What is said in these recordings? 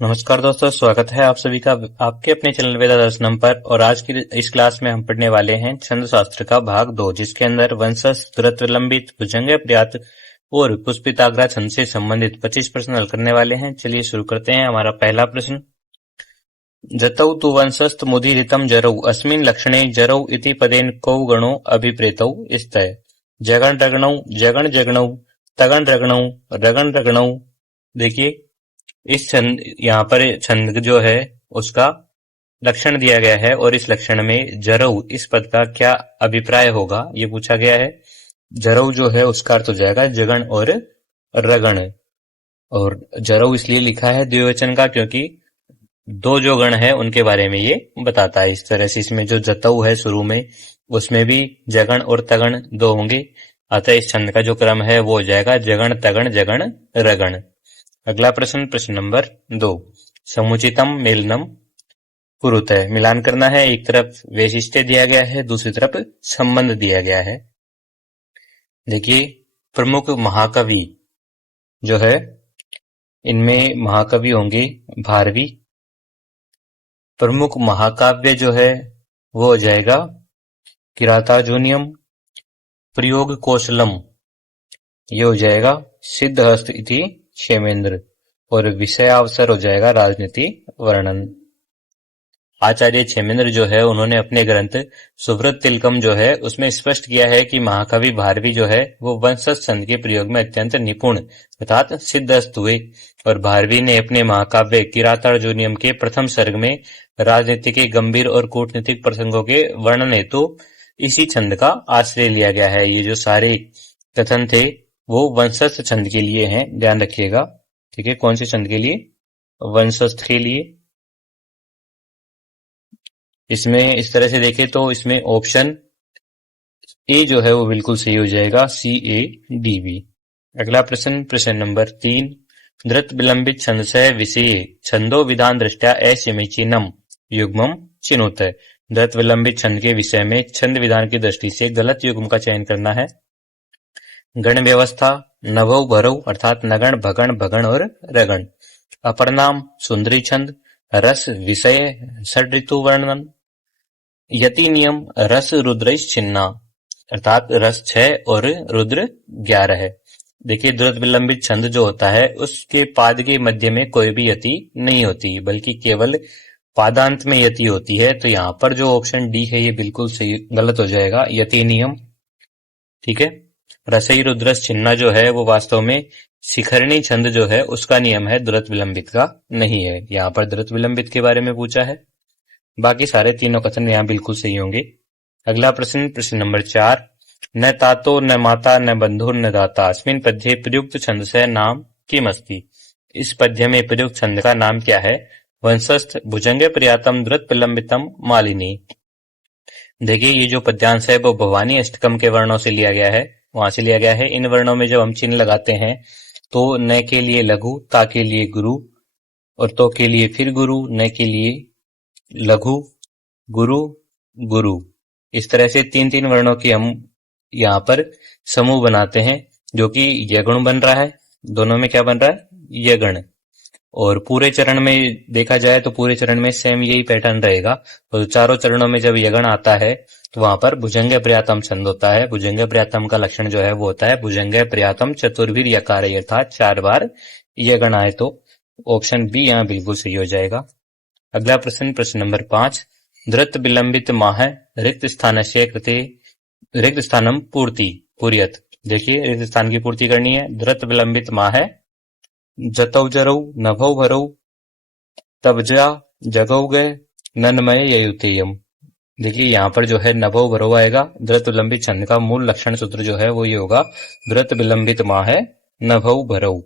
नमस्कार दोस्तों, स्वागत है आप सभी का आपके अपने चैनल वेदादर्शनम पर। और आज की इस क्लास में हम पढ़ने वाले हैं छंद शास्त्र का भाग 2, जिसके अंदर वंशज, तुरत विलंबित, भुजंग पर्यात और पुष्पिताग्रा छंद से संबंधित 25 प्रश्न हल करने वाले हैं। चलिए शुरू करते हैं। हमारा पहला प्रश्न, जतौ तु वंशस्त मुदीरितं जरौ अस्मिन् लक्षणे जरौ इति पदेन कौ गणो अभिप्रेतौ स्तः। जगण रगणौ, जगण जगणौ, तगण रगणौ, रगण रगणौ। देखिए इस छंद, यहाँ पर छंद जो है उसका लक्षण दिया गया है और इस लक्षण में जरऊ इस पद का क्या अभिप्राय होगा ये पूछा गया है। जरऊ जो है उसका अर्थ हो जाएगा जगण और रगण। और जरऊ इसलिए लिखा है द्विवचन का क्योंकि दो जो गण है उनके बारे में ये बताता है। इस तरह से इसमें जो जतऊ है शुरू में उसमें भी जगण और तगण दो होंगे, अतः इस छंद का जो क्रम है वो हो जाएगा जगण तगण जगण रगण। अगला प्रश्न, प्रश्न नंबर 2, समुचितम मेलनम कुरुतः। मिलान करना है, एक तरफ वैशिष्ट्य दिया गया है, दूसरी तरफ संबंध दिया गया है। देखिए प्रमुख महाकवि जो है इनमें महाकवि होंगे भारवी। प्रमुख महाकाव्य जो है वो हो जाएगा किरातार्जुनीयम, प्रयोग कौशलम ये हो जाएगा सिद्धहस्त इति क्षेमेंद्र, और विषयावसर हो जाएगा राजनीति वर्णन। आचार्य क्षेमेंद्र जो है उन्होंने अपने ग्रंथ सुवृत तिलकम जो है उसमें स्पष्ट किया है कि महाकवि भारवी जो है वो वंशज छंद के प्रयोग में अत्यंत निपुण अर्थात सिद्धहस्त हुए। और भारवी ने अपने महाकाव्य किरातार्जुनीयम के प्रथम सर्ग में राजनीति के गंभीर और कूटनीतिक प्रसंगों के वर्णन हेतु इसी छंद का आश्रय लिया गया है। ये जो सारे कथन थे वो वंशस्थ छंद के लिए हैं, ध्यान रखिएगा। ठीक है, कौन से छंद के लिए? वंशस्थ के लिए। इसमें इस तरह से देखें तो इसमें ऑप्शन ए जो है वो बिल्कुल सही हो जाएगा, CADB। अगला प्रश्न, प्रश्न नंबर 3, धृत विलंबित छंद से विषय छंदो विधान दृष्टया असमीचीनम युग्मम चिनुत। धृत विलंबित छंद के विषय में छंद विधान की दृष्टि से गलत युग्म का चयन करना है। गण व्यवस्था, नभौ भरौ अर्थात नगण भगण भगण और रगण। अपर नाम सुंदरी छंद, रस विषय षड ऋतु वर्णन। यति नियम, रस रुद्रैश्च छिन्ना अर्थात रस 6 और रुद्र 11 है। देखिए द्रुत विलंबित छंद जो होता है उसके पाद के मध्य में कोई भी यति नहीं होती बल्कि केवल पादांत में यति होती है। तो यहाँ पर जो ऑप्शन डी है ये बिल्कुल सही गलत हो जाएगा, यति नियम। ठीक है, रसई रुद्रस छिन्ना जो है वो वास्तव में शिखरणी छंद जो है उसका नियम है, द्रुत विलंबित का नहीं है। यहाँ पर द्रुत विलंबित के बारे में पूछा है, बाकी सारे तीनों कथन यहाँ बिल्कुल सही होंगे। अगला प्रश्न, प्रश्न नंबर 4, न तातो न माता न बंधुर न दाता अस्मिन् पद्ये प्रयुक्त छंद से नाम किमस्ति। इस पद्य में प्रयुक्त छंद का नाम क्या है? वंशस्थ, भुजंग पर्यातम, द्रुत विलंबितम, मालिनी। देखिए ये जो पद्यांश है वो भवानी अष्टकम के वर्णों से लिया गया है, वहां से लिया गया है। इन वर्णों में जब हम चिन्ह लगाते हैं तो न के लिए लघु, ता के लिए गुरु और तो के लिए फिर गुरु, न के लिए लघु, गुरु, गुरु। इस तरह से 3-3 वर्णों की हम यहाँ पर समूह बनाते हैं, जो कि यगुण बन रहा है। दोनों में क्या बन रहा है? यगण। और पूरे चरण में देखा जाए तो पूरे चरण में सेम यही पैटर्न रहेगा। और चारों चरणों में जब यगण आता है तो वहां पर भुजंग पर्यातम छंद होता है। भुजंग पर्यातम का लक्षण जो है वो होता है भुजंग पर्यातम चतुर्भीर यकार, अर्थात 4 बार यगण आए। तो ऑप्शन बी यहाँ बिल्कुल सही हो जाएगा। अगला प्रश्न, प्रश्न नंबर 5, धृत विलंबित माह रिक्त स्थानस्य कृते रिक्त स्थानम पूर्ति पूर्यत। देखिए रिक्त स्थान की पूर्ति करनी है। धृत विलंबित माह जतौ जरौ नभौ भरौ तबजा जगौ गए नन्मय ययुतेयम। देखिए यहाँ पर जो है नभौ भरौ आएगा। धृत विलंबित छंद का मूल लक्षण सूत्र जो है वो ये होगा, धृत विलंबित माह नभौ भरौ।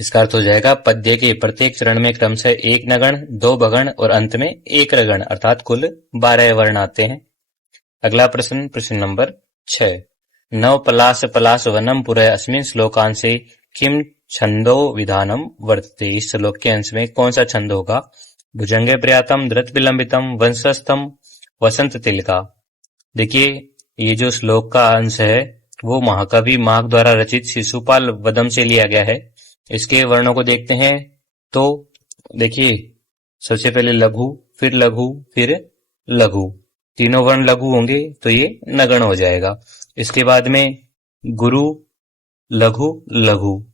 इसका अर्थ हो जाएगा पद्य के प्रत्येक चरण में क्रम से 1 नगण, 2 भगण और अंत में 1 रगण अर्थात कुल 12 वर्ण आते हैं। अगला प्रश्न, प्रश्न नंबर 6, नव पलास पलास वनम पुरः अस्मिन् श्लोकांशे किम छंदो विधानम वर्तते। इस श्लोक के अंश में कौन सा छंद होगा? भुजंग पर्यातम, धृत विलंबितम, वंशस्थम, वसंत तिलका। देखिए ये जो श्लोक का अंश है वो महाकवि माघ द्वारा रचित शिशुपाल वदम से लिया गया है। इसके वर्णों को देखते हैं तो देखिए सबसे पहले लघु, फिर लघु, फिर लघु, तीनों वर्ण लघु होंगे तो ये नगण हो जाएगा। इसके बाद में गुरु, लघु, लघु,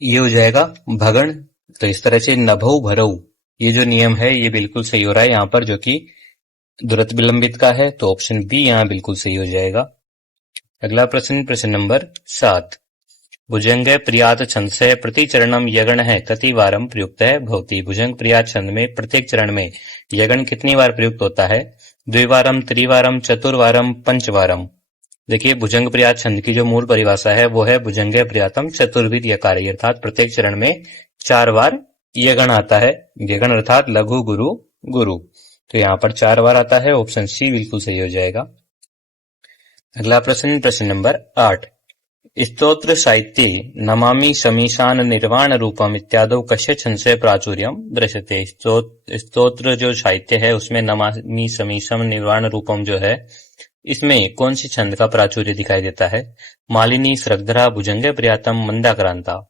ये हो जाएगा भगण। तो इस तरह से नभौ भरौ, ये जो नियम है ये बिल्कुल सही हो रहा है यहाँ पर, जो कि दुरत विलंबित का है, तो ऑप्शन बी यहाँ बिल्कुल सही हो जाएगा। अगला प्रश्न, प्रश्न नंबर 7। भुजंग प्रियात छंद से प्रतिचरणम यगण है कतिवारम प्रयुक्त है भवति। भुजंग प्रियात छंद में प्रत्येक चरण में यगण कितनी बार प्रयुक्त होता है? द्विवारम, त्रिवारम, चतुर्वारम, पंचवारम। देखिए भुजंग प्रियात छंद की जो मूल परिभाषा है वो है भुजंग प्रियातम चतुर्विध यकारी, अर्थात प्रत्येक चरण में 4 बार यगण आता है। यगण अर्थात लघु, गुरु, गुरु, तो यहाँ पर 4 बार आता है। ऑप्शन सी बिल्कुल सही हो जाएगा। अगला प्रश्न, प्रश्न नंबर 8। स्तोत्र साहित्ये नमामि समीशान निर्वाण रूपम इत्यादि कस्य छंद से प्राचुर्यम दृश्यते। स्तोत्र जो साहित्य है उसमें नमामि समीशम निर्वाण रूपम जो है, इसमें कौन सी छंद का प्राचुर्य दिखाई देता है? मालिनी, सृगधरा, भुजंग प्रियातम, मंदाक्रांता।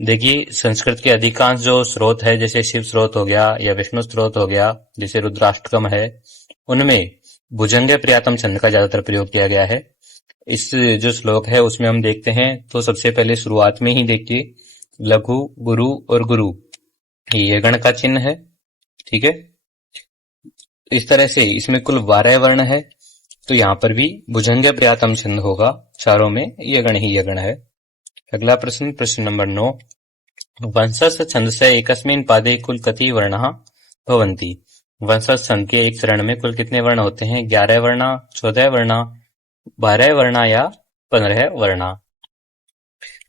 देखिए संस्कृत के अधिकांश जो स्रोत है, जैसे शिव स्रोत हो गया या विष्णु स्रोत हो गया, जैसे रुद्राष्टकम है, उनमें भुजंग प्रियातम छंद का ज्यादातर प्रयोग किया गया है। इस जो श्लोक है उसमें हम देखते हैं तो सबसे पहले शुरुआत में ही देखिए लघु, गुरु और गुरु, ये गण का चिन्ह है, ठीक है। इस तरह से इसमें कुल 12 वर्ण है, तो यहाँ पर भी भुजंग प्रियातम छंद होगा, चारों में यगण ही यगण है। अगला प्रश्न, प्रश्न नंबर 9। वंशस्थ छंद से एकस्मिन् पादे कुल कति वर्णाः भवन्ति। वंशस्थ छंद के एक चरण में कुल कितने वर्ण होते हैं? 11 वर्णा, 14 वर्णा, 12 वर्णा या 15 वर्णा।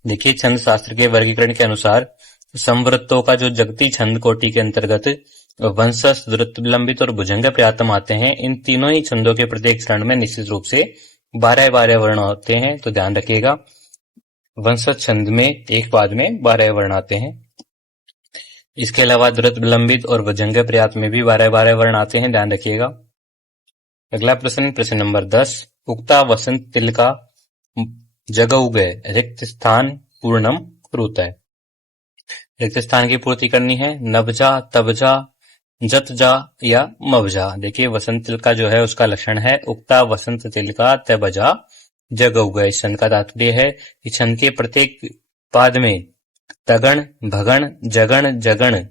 देखिए छंद शास्त्र के वर्गीकरण के अनुसार संवृत्तों का जो जगती छंद कोटि के अंतर्गत वंशस्थ, द्रुत विलंबित और भुजंग प्रियातम आते हैं। इन तीनों ही छंदों के प्रत्येक चरण में निश्चित रूप से 12 वर्ण होते हैं, तो ध्यान रखिएगा वंशस्थ छंद में एक पाद में 12 वर्ण आते हैं। इसके अलावा द्रुत विलंबित और भुजंग प्रियात में भी 12 वर्ण आते हैं, ध्यान रखिएगा। अगला प्रश्न, प्रश्न नंबर 10। उक्ता वसंत तिलका जगौगे रिक्त स्थान पूर्णम कुरुतः। रिक्त स्थान की पूर्ति करनी है, नबजा, तबजा, जतजा या मबजा। देखिए वसंत तिलका जो है उसका लक्षण है उक्ता वसंत तिलका तबजा जगौगे। इस छंद का तात्पर्य है कि छंद के प्रत्येक पाद में तगण, भगण, जगण, जगण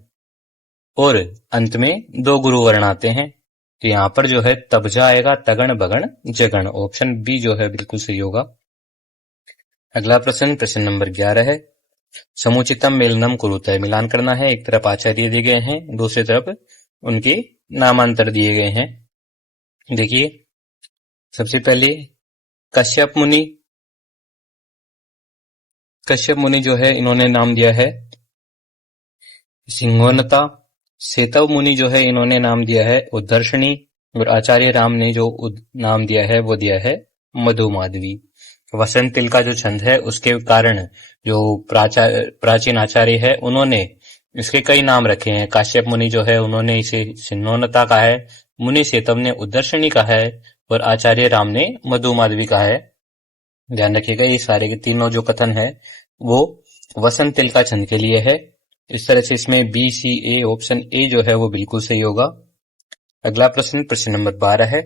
और अंत में 2 गुरु वर्ण आते हैं, तो यहाँ पर जो है तबजा आएगा, तगण, भगण, जगण। ऑप्शन बी जो है बिल्कुल सही होगा। अगला प्रश्न, प्रश्न नंबर 11 है। समुचितम मेलनम कुरुतः। मिलान करना है, एक तरफ आचार्य दिए गए हैं, दूसरी तरफ उनके नामांतर दिए गए हैं। देखिए सबसे पहले कश्यप मुनि, कश्यप मुनि जो है इन्होंने नाम दिया है सिंहोन्नता। सेतव मुनि जो है इन्होंने नाम दिया है उद्धर्षणी, और आचार्य राम ने जो नाम दिया है वो दिया है मधुमाधवी। वसंत तिल का जो छंद है उसके कारण जो प्राचीन आचार्य है उन्होंने इसके कई नाम रखे हैं। काश्यप मुनि जो है उन्होंने इसे सिंहोन्नता कहा है, मुनि सेतव ने उद्धर्षणी कहा है और आचार्य राम ने मधुमाधवी कहा है। ध्यान रखिएगा ये सारे के तीनों जो कथन है वो वसंत तिल का छंद के लिए है। इस तरह से इसमें B, C, A, option A जो है वो बिल्कुल सही होगा। अगला प्रश्न, प्रश्न नंबर 12 है।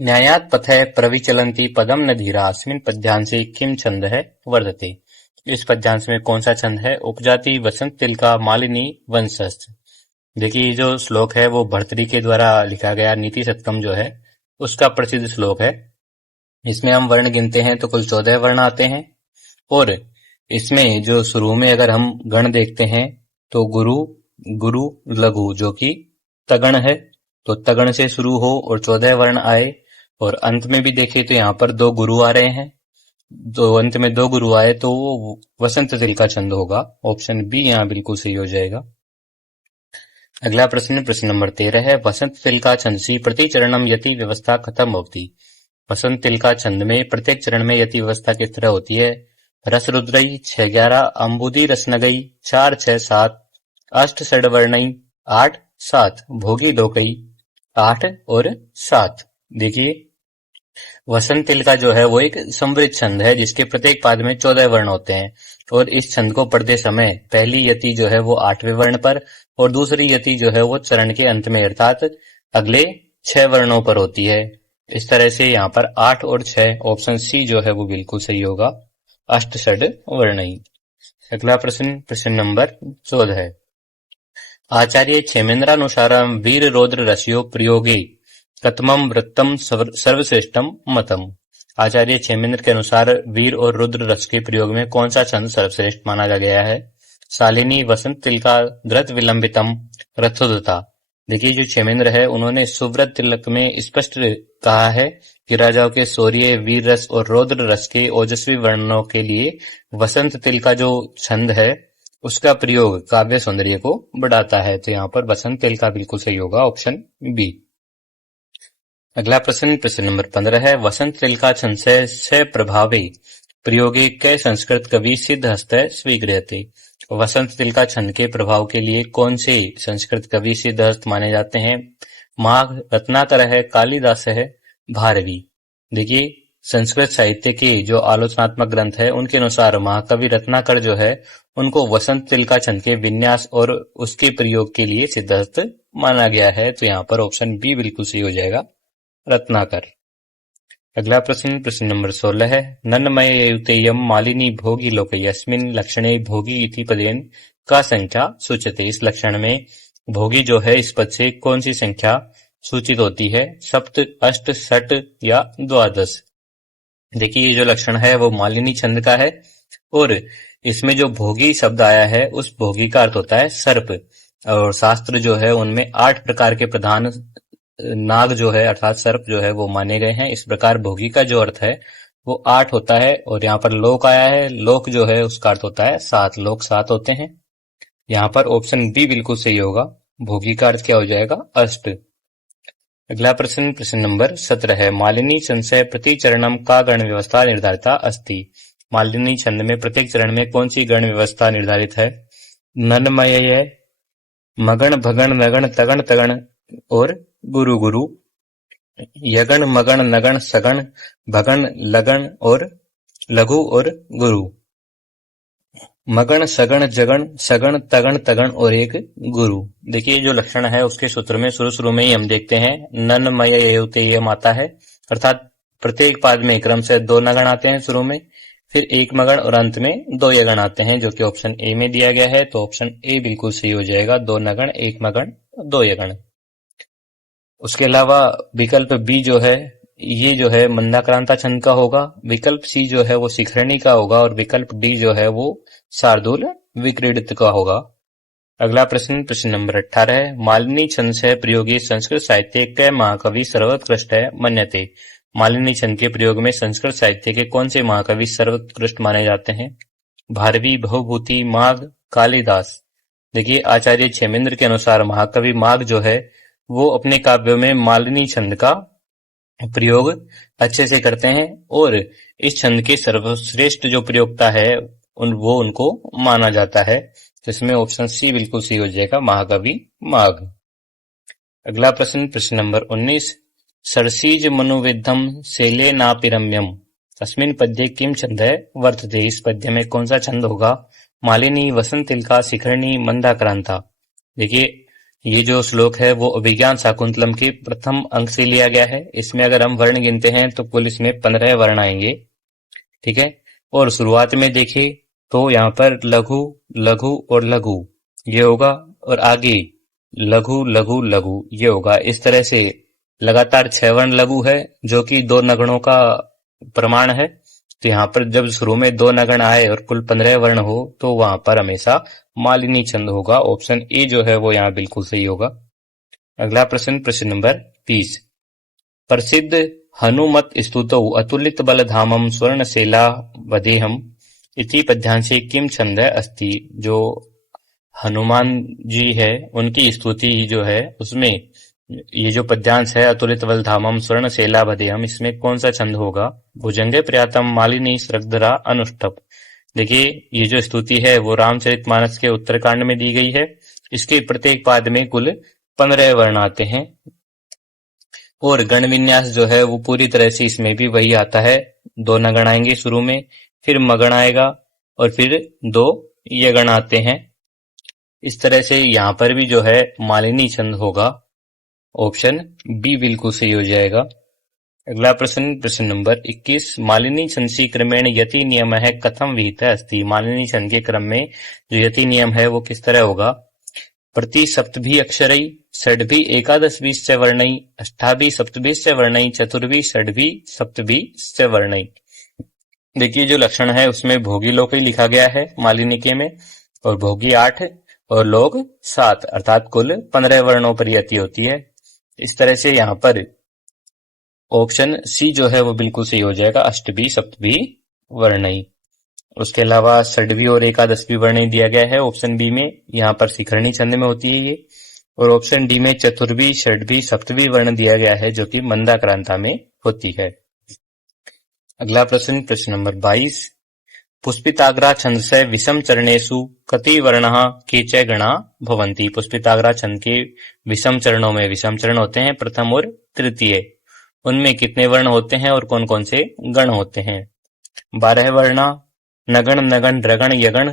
न्यायात पथय प्रविचलन्ति पदम न धीरा अस्मिन् पद्यांशे किम छंद है वर्तते। इस पद्यांश में कौन सा छंद है? उपजाति, वसंत तिलका, मालिनी, वंशस्थ। देखिए ये जो श्लोक है वो भर्तृहरि के द्वारा लिखा गया नीति शतकम जो है उसका प्रसिद्ध श्लोक है। इसमें हम वर्ण गिनते हैं तो कुल 14 वर्ण आते हैं, और इसमें जो शुरू में अगर हम गण देखते हैं तो गुरु, गुरु, लघु जो कि तगण है, तो तगण से शुरू हो और 14 वर्ण आए, और अंत में भी देखें तो यहाँ पर 2 गुरु आ रहे हैं, तो अंत में 2 गुरु आए तो वो वसंत तिल का छंद होगा। ऑप्शन बी यहाँ बिल्कुल सही हो जाएगा। अगला प्रश्न, प्रश्न नंबर 13 है। वसंत तिल का छंदसी प्रति चरणम यति व्यवस्था खत्म होती। वसंत तिल का छंद में प्रत्येक चरण में यति व्यवस्था किस तरह होती है? रस रुद्रई 6-11, अंबुदी रसनगई 4-6-7, अष्ट षडवर्णई 8-7, भोगी 2 कई 8 और 7। देखिए वसंत तिलका जो है वो एक समृद्ध छंद है जिसके प्रत्येक पाद में 14 वर्ण होते हैं और इस छंद को पढ़ते समय पहली यति जो है वो 8वें वर्ण पर और दूसरी यति जो है वो चरण के अंत में अर्थात अगले 6 वर्णों पर होती है। इस तरह से यहाँ पर 8 और 6 ऑप्शन सी जो है वो बिल्कुल सही होगा, अष्ट षड वर्णई। अगला प्रश्न नंबर 14 है। आचार्य क्षेमेन्द्रानुसारं वीर रौद्र रसयो प्रयोगे कतमं वृत्तम सर्वश्रेष्ठम मतम। आचार्य क्षेमेन्द्र के अनुसार वीर और रुद्र रस के प्रयोग में कौन सा छंद सर्वश्रेष्ठ माना गया है? शालिनी, वसंत तिलका, धृत विलंबितम, रथोदता। देखिए जो क्षेमेन्द्र है उन्होंने सुव्रत तिलक में स्पष्ट कहा है कि राजाओं के शौर्य, वीर रस और रौद्र रस के ओजस्वी वर्णनों के लिए वसंत तिलका जो छंद है उसका प्रयोग काव्य सौंदर्य को बढ़ाता है। तो यहाँ पर वसंत तिलका बिल्कुल सही होगा, ऑप्शन बी। अगला प्रश्न नंबर 15 है। वसंत तिलका छंद से प्रभावे प्रयोगे कै संस्कृत कवि सिद्ध हस्त स्वीक्रियते। वसंत तिलका छंद के प्रभाव के लिए कौन से संस्कृत कवि सिद्ध हस्त माने जाते हैं? माघ, रत्नाकर है, कालिदास है, भारवी। देखिए संस्कृत साहित्य के जो आलोचनात्मक ग्रंथ है उनके अनुसार महाकवि रत्नाकर जो है उनको वसंत तिलका छंद के विन्यास और उसके प्रयोग के लिए सिद्धहस्त माना गया है। तो यहाँ पर ऑप्शन बी बिल्कुल सही हो जाएगा, रत्नाकर। अगला प्रश्न नंबर 16 है। नन्मययुतेयं मालिनी भोगी लोके यस्मिन् लक्षणे भोगी इति पदेन का संख्या सूचते। इस लक्षण में भोगी जो है इस पद से कौन सी संख्या सूचित होती है? सप्त, अष्ट, षट या द्वादश। देखिए ये जो लक्षण है वो मालिनी छंद का है और इसमें जो भोगी शब्द आया है उस भोगी का अर्थ होता है सर्प और शास्त्र जो है उनमें 8 प्रकार के प्रधान नाग जो है अर्थात सर्प जो है वो माने गए हैं। इस प्रकार भोगी का जो अर्थ है वो 8 होता है और यहाँ पर लोक आया है, लोक जो है उसका अर्थ होता है 7, लोक 7 होते हैं। यहाँ पर ऑप्शन बी बिल्कुल सही होगा, भोगी का अर्थ क्या हो जाएगा? अष्ट। अगला प्रश्न नंबर 17 है। मालिनी संशय प्रति चरणम का गण व्यवस्था निर्धारिता अस्ति। मालिनी छंद में प्रत्येक चरण में कौन सी गण व्यवस्था निर्धारित है? नन्मय, मगण, भगण, नगण, तगण, तगण और गुरु गुरु। यगण, मगण, नगण, सगण, भगण, लगन और लघु और गुरु। मगण, सगण, जगण, सगण, तगण, तगण और एक गुरु। देखिए जो लक्षण है उसके सूत्र में शुरू में ही हम देखते हैं नन्मययुतेयम आता है अर्थात प्रत्येक पाद में क्रम से 2 नगण आते हैं शुरू में, फिर 1 मगण और अंत में 2 यगण आते हैं जो कि ऑप्शन ए में दिया गया है। तो ऑप्शन ए बिल्कुल सही हो जाएगा, 2 नगण, 1 मगण, 2 यगण। उसके अलावा विकल्प बी जो है ये जो है मंदाक्रांता छंद का होगा, विकल्प सी जो है वो शिखरणी का होगा और विकल्प डी जो है वो शार्दूल विक्रीडित का होगा। अगला प्रश्न नंबर 18 है। मालिनी छंद से प्रयोगी संस्कृत साहित्य कै महाकवि सर्वोत्कृष्ट है मन्यते। मालिनी छंद के प्रयोग में संस्कृत साहित्य के कौन से महाकवि सर्वोत्कृष्ट माने जाते हैं? भारवी, बहुभूति, माघ, कालिदास। देखिए आचार्य क्षेमेन्द्र के अनुसार महाकवि माघ जो है वो अपने काव्यों में मालिनी छंद का प्रयोग अच्छे से करते हैं और इस छंद के सर्वश्रेष्ठ जो प्रयोक्ता है वो उनको माना जाता है। तो इसमें ऑप्शन सी बिल्कुल सही हो जाएगा, महाकवि माघ। अगला प्रश्न नंबर 19। सरसीज मनुविद्धम शैले नापिरम्यम तस्मिन् पद्ये किम छंद है वर्तते। इस पद्य में कौन सा छंद होगा? मालिनी, वसंत तिलका, शिखरणी, मंदाक्रांता। देखिए ये जो श्लोक है वो अभिज्ञान शाकुंतलम के प्रथम अंक से लिया गया है। इसमें अगर हम वर्ण गिनते हैं तो कुल इसमें 15 वर्ण आएंगे, ठीक है। और शुरुआत में देखिए तो यहाँ पर लघु, लघु और लघु ये होगा और आगे लघु, लघु, लघु ये होगा। इस तरह से लगातार 6 वर्ण लघु है जो कि 2 नगणों का प्रमाण है। तो यहाँ पर जब शुरू में 2 नगण आए और कुल 15 वर्ण हो तो वहां पर हमेशा मालिनी छंद होगा। ऑप्शन ए जो है वो यहाँ बिल्कुल सही होगा। अगला प्रश्न नंबर 30। प्रसिद्ध हनुमत स्तुतौ अतुलित बलधामम स्वर्णशैला वदेहम इति पद्यांशे किम छंद अस्ति। जो हनुमान जी है उनकी स्तुति जो है उसमें ये जो पद्यांश है अतुलित बलधामम स्वर्णशैला वदेहम इसमें कौन सा छंद होगा? भुजंगे प्रियातम मालिनी स्रग्धरा अनुष्ठप। देखिए ये जो स्तुति है वो रामचरितमानस के उत्तरकांड में दी गई है। इसके प्रत्येक पाद में कुल 15 वर्ण आते हैं। और गण विन्यास जो है वो पूरी तरह से इसमें भी वही आता है। 2 नगण आएंगे शुरू में, फिर मगण आएगा और फिर 2 ये गण आते हैं। इस तरह से यहाँ पर भी जो है मालिनी छंद होगा। ऑप्शन बी बिल्कुल सही हो जाएगा। अगला प्रश्न नंबर 21। मालिनी छंदसी क्रमेण यति नियम है कथम विहित अस्ति। मालिनी छंद के क्रम में जो यति नियम है वो किस तरह होगा। प्रति सप्तभी अक्षरई, षड्भी एकादशभिश्च वर्णई, अष्टाभी सप्तभिश्च वर्णई, चतुर्भी षड्भी सप्तभिश्च वर्णई। देखिए जो लक्षण है उसमें भोगी लोक ही लिखा गया है मालिनिके में, और भोगी 8 और लोग 7 अर्थात कुल 15 वर्णों पर यति होती है। इस तरह से यहाँ पर ऑप्शन सी जो है वो बिल्कुल सही हो जाएगा, अष्टभी सप्तभी वर्णई। उसके अलावा षड्भी और एकादशभी वर्णई दिया गया है ऑप्शन बी में, यहाँ पर शिखरणी छंद में होती है ये। और ऑप्शन डी में चतुर्भी षड्भी सप्तभी वर्ण दिया गया है जो कि मंदाक्रांता में होती है। अगला प्रश्न नंबर 22। पुष्पिताग्रा छंद से विषम चरणेषु कति वर्णः केचय गणा भवन्ति। पुष्पिताग्रा छंद के विषम चरणों में, विषम चरण होते हैं प्रथम और तृतीय, उनमें कितने वर्ण होते हैं और कौन कौन से गण होते हैं। 12 वर्णा नगण नगण ड्रगण यगण,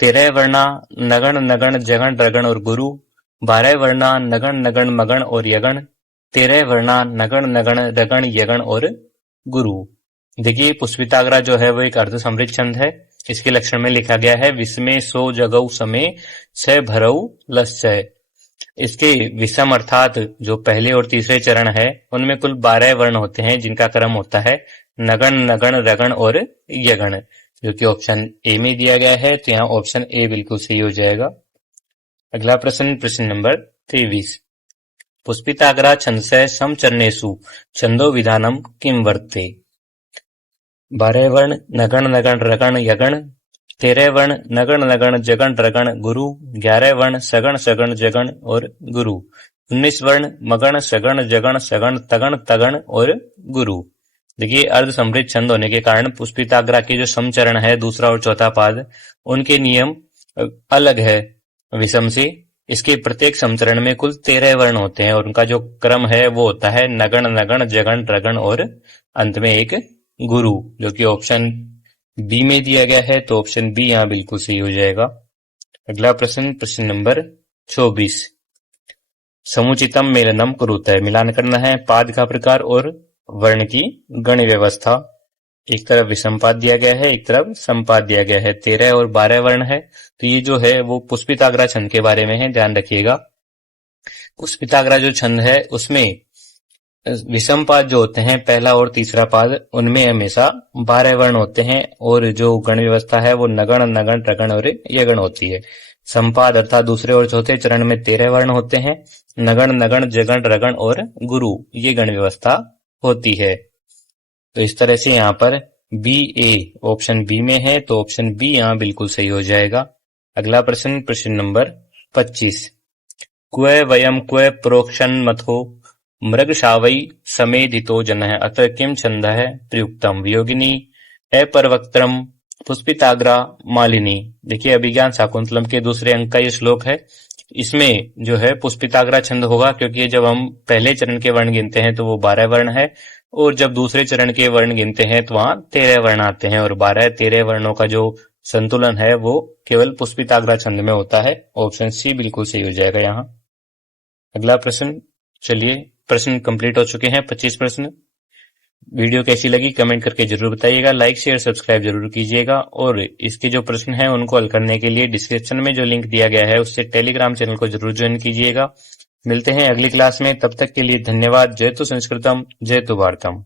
13 वर्णा नगण नगण जगण ड्रगण और गुरु, 12 वर्णा नगण नगण मगण और यगण, 13 वर्णा नगण नगण रगण यगण और गुरु। देखिए पुष्पिताग्रा जो है वो एक अर्ध समृद्ध छंद है। इसके लक्षण में लिखा गया है विषमे सो जगऊ समय स भरऊ लस्य। इसके विषम अर्थात जो पहले और तीसरे चरण है उनमें कुल 12 वर्ण होते हैं जिनका क्रम होता है नगण नगण रगण और यगण, जो कि ऑप्शन ए में दिया गया है। तो यहाँ ऑप्शन ए बिल्कुल सही हो जाएगा। अगला प्रश्न नंबर 23। पुष्पिताग्रा छंद से समचरणेषु छंदो विधानम किम वर्तते। 12 वर्ण नगण नगण रगण यगण, 13 वर्ण नगण नगण जगण रगण गुरु, 11 वर्ण सगण सगण जगण और गुरु, 19 वर्ण मगण सगण जगण सगण तगण तगण और गुरु। देखिए अर्ध समृद्ध छंद होने के कारण पुष्पिताग्रा के जो समचरण है दूसरा और चौथा पाद, उनके नियम अलग है विषम से। इसके प्रत्येक समचरण में कुल 13 वर्ण होते हैं और उनका जो क्रम है वो होता है नगण नगण जगण रगण और अंत में एक गुरु, जो कि ऑप्शन बी में दिया गया है। तो ऑप्शन बी यहाँ बिल्कुल सही हो जाएगा। अगला प्रश्न नंबर 24। समुचितम मेलनम कुरुतः। मिलान करना है पाद का प्रकार और वर्ण की गण व्यवस्था। एक तरफ विषम पाद दिया गया है, एक तरफ समपाद दिया गया है। 13 और 12 वर्ण है, तो ये जो है वो पुष्पिताग्रा छंद के बारे में है, ध्यान रखिएगा। पुष्पिताग्रा जो छंद है उसमें विषम पाद जो होते हैं पहला और तीसरा पाद, उनमें हमेशा 12 वर्ण होते हैं और जो गण व्यवस्था है वो नगण नगण रगण और यगण होती है। समपाद अर्थात दूसरे और चौथे चरण में 13 वर्ण होते हैं, नगण नगण जगण रगण और गुरु, ये गण व्यवस्था होती है। तो इस तरह से यहाँ पर बी ए ऑप्शन बी में है, तो ऑप्शन बी यहाँ बिल्कुल सही हो जाएगा। अगला प्रश्न नंबर 25। क्व वयम क्व प्रोक्षण मथो मृगशावै समेधितो जनः अत्र किम छन्दः प्रयुक्तम्। वियोगिनी अपरवक्त्रम पुष्पिताग्रा मालिनी। देखिए अभिज्ञान शाकुंतलम के दूसरे अंक का ये श्लोक है। इसमें जो है पुष्पिताग्रा छंद होगा, क्योंकि जब हम पहले चरण के वर्ण गिनते हैं तो वो 12 वर्ण है, और जब दूसरे चरण के वर्ण गिनते हैं तो वहां 13 वर्ण आते हैं, और 12-13 वर्णों का जो संतुलन है वो केवल पुष्पिताग्रा छंद में होता है। ऑप्शन सी बिल्कुल सही हो जाएगा यहाँ। अगला प्रश्न, चलिए प्रश्न कंप्लीट हो चुके हैं 25 प्रश्न। वीडियो कैसी लगी कमेंट करके जरूर बताइएगा, लाइक शेयर सब्सक्राइब जरूर कीजिएगा, और इसके जो प्रश्न हैं उनको हल करने के लिए डिस्क्रिप्शन में जो लिंक दिया गया है उससे टेलीग्राम चैनल को जरूर ज्वाइन कीजिएगा। मिलते हैं अगली क्लास में, तब तक के लिए धन्यवाद। जय तु संस्कृतम, जय तु भारतम।